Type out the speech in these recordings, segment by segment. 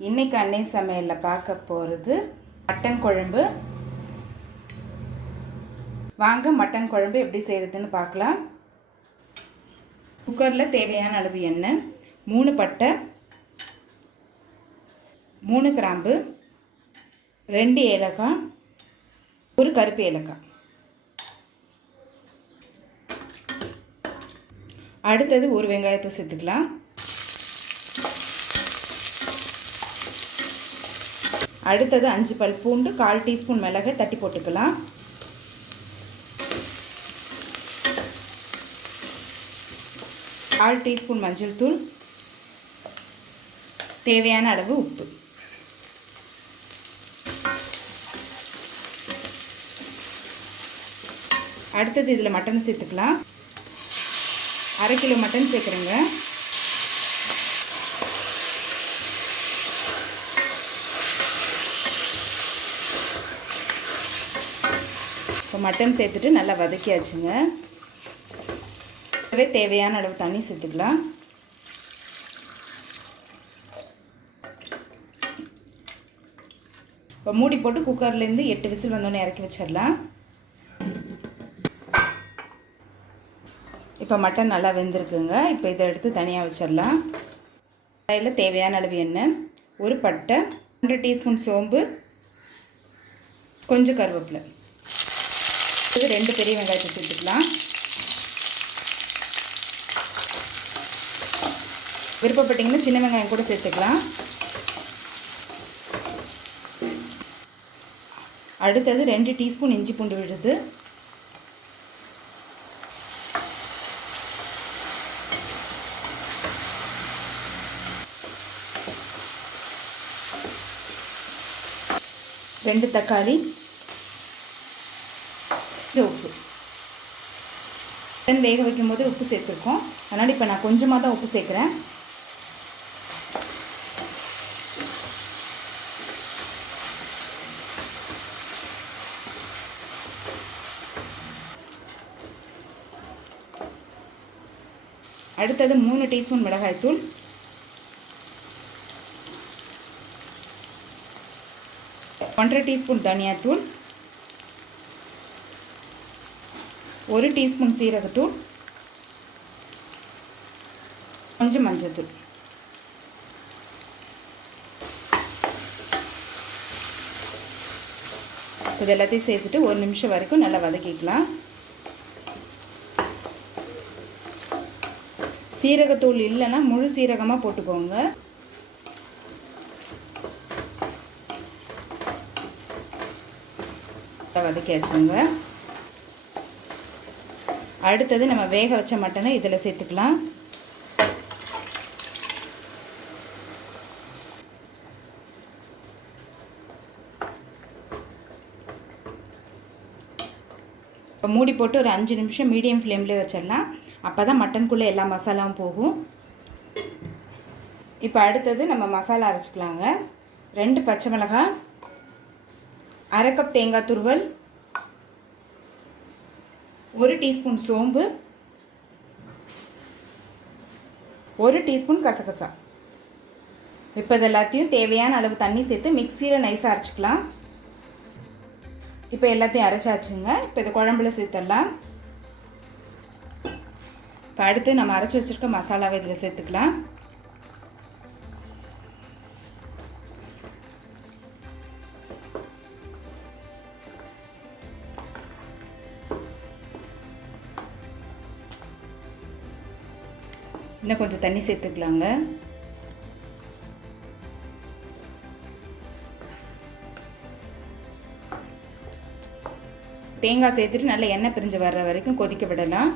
இன்றைக்கி அன்னை சமையலில் பார்க்க போகிறது மட்டன் குழம்பு. வாங்க மட்டன் குழம்பு எப்படி செய்கிறதுன்னு பார்க்கலாம். குக்கரில் தேவையான அளவு எண்ணெய், 3 பட்டை, 3 கிராம்பு, 2 ஏலக்காய், 1 கருப்பு ஏலக்காய். அடுத்தது 1 வெங்காயத்தை சேர்த்துக்கலாம். அடுத்தது 5 பல் பூண்டு, 1/4 டீஸ்பூன் மிளகை தட்டி போட்டுக்கலாம். கால் டீஸ்பூன் மஞ்சள் தூள், தேவையான அளவு உப்பு. அடுத்தது இதில் மட்டன் சேர்த்துக்கலாம். 1/2 கிலோ மட்டன் சேர்க்குறேங்க. இப்போ மட்டன் சேர்த்துட்டு நல்லா வதக்கியாச்சுங்க. தேவையான அளவு தண்ணி சேர்த்துக்கலாம். இப்போ மூடி போட்டு குக்கர்லேருந்து 8 விசில் வந்தோடனே இறக்கி வச்சிடலாம். இப்போ மட்டன் நல்லா வெந்திருக்குங்க. இப்போ இதை எடுத்து தனியாக வச்சிடலாம். அதில் தேவையான அளவு எண்ணெய், 1 பட்டை, 1 டீஸ்பூன் சோம்பு, கொஞ்சம் கருவேப்பிலை, 2 பெரிய வெங்காயத்தை சேர்த்துக்கலாம். விருப்பப்பட்டீங்கன்னா சின்ன வெங்காயம் கூட சேர்த்துக்கலாம். அடுத்தது 2 டீஸ்பூன் இஞ்சி பூண்டு விழுது, ரெண்டு தக்காளி, உப்பு. மட்டன் வேக வைக்கும் போது உப்பு சேர்த்துருக்கோம், அதனால் இப்போ நான் கொஞ்சமாக தான் உப்பு சேர்க்குறேன். அடுத்தது 3 டீஸ்பூன் மிளகாய்த்தூள், 1/2 டீஸ்பூன் தனியாத்தூள், 1 டீஸ்பூன் சீரகத்தூள், கொஞ்சம் மஞ்சள்தூள். இது எல்லாத்தையும் சேர்த்துட்டு 1 நிமிஷம் வரைக்கும் நல்லா வதக்கிக்கலாம். சீரகத்தூள் இல்லைன்னா முழு சீரகமாக போட்டுக்கோங்க. வதக்கியாச்சுங்க. அடுத்தது நம்ம வேக வச்ச மட்டனை இதில் சேர்த்துக்கலாம். இப்போ மூடி போட்டு ஒரு 5 நிமிஷம் மீடியம் ஃப்ளேம்லேயே வச்சிடலாம். அப்போ தான் மட்டனுக்குள்ளே எல்லா மசாலாவும் போகும். இப்போ அடுத்தது நம்ம மசாலா அரைச்சிக்கலாங்க. 2 பச்சை மிளகாய், 1/2 கப் தேங்காய் துருவல், 1 டீஸ்பூன் சோம்பு, 1 டீஸ்பூன் கசகசா. இப்போ இது எல்லாத்தையும் தேவையான அளவு தண்ணி சேர்த்து மிக்சியில் நைஸாக அரைச்சிக்கலாம். இப்போ எல்லாத்தையும் அரைச்சாச்சுங்க. இப்போ இது குழம்புல சேர்த்துடலாம். இப்போ அடுத்து நம்ம அரைச்சி வச்சுருக்க மசாலாவை இதில் சேர்த்துக்கலாம். இன்னும் கொஞ்சம் தண்ணி சேர்த்துக்கலாங்க. தேங்காய் சேர்த்துட்டு நல்லா எண்ணெய் பிரிஞ்சு வர்ற வரைக்கும் கொதிக்க விடலாம்.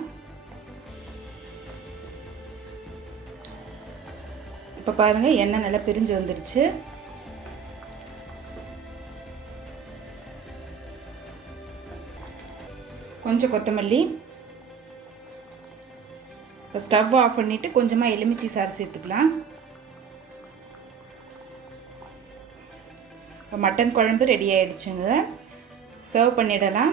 இப்போ பாருங்கள், எண்ணெய் நல்லா பிரிஞ்சு வந்துடுச்சு. கொஞ்சம் கொத்தமல்லி. இப்போ ஸ்டவ் ஆஃப் பண்ணிவிட்டு கொஞ்சமாக எலுமிச்சை சாறு சேர்த்துக்கலாம். இப்போ மட்டன் குழம்பு ரெடி ஆகிடுச்சுங்க. சர்வ் பண்ணிடலாம்.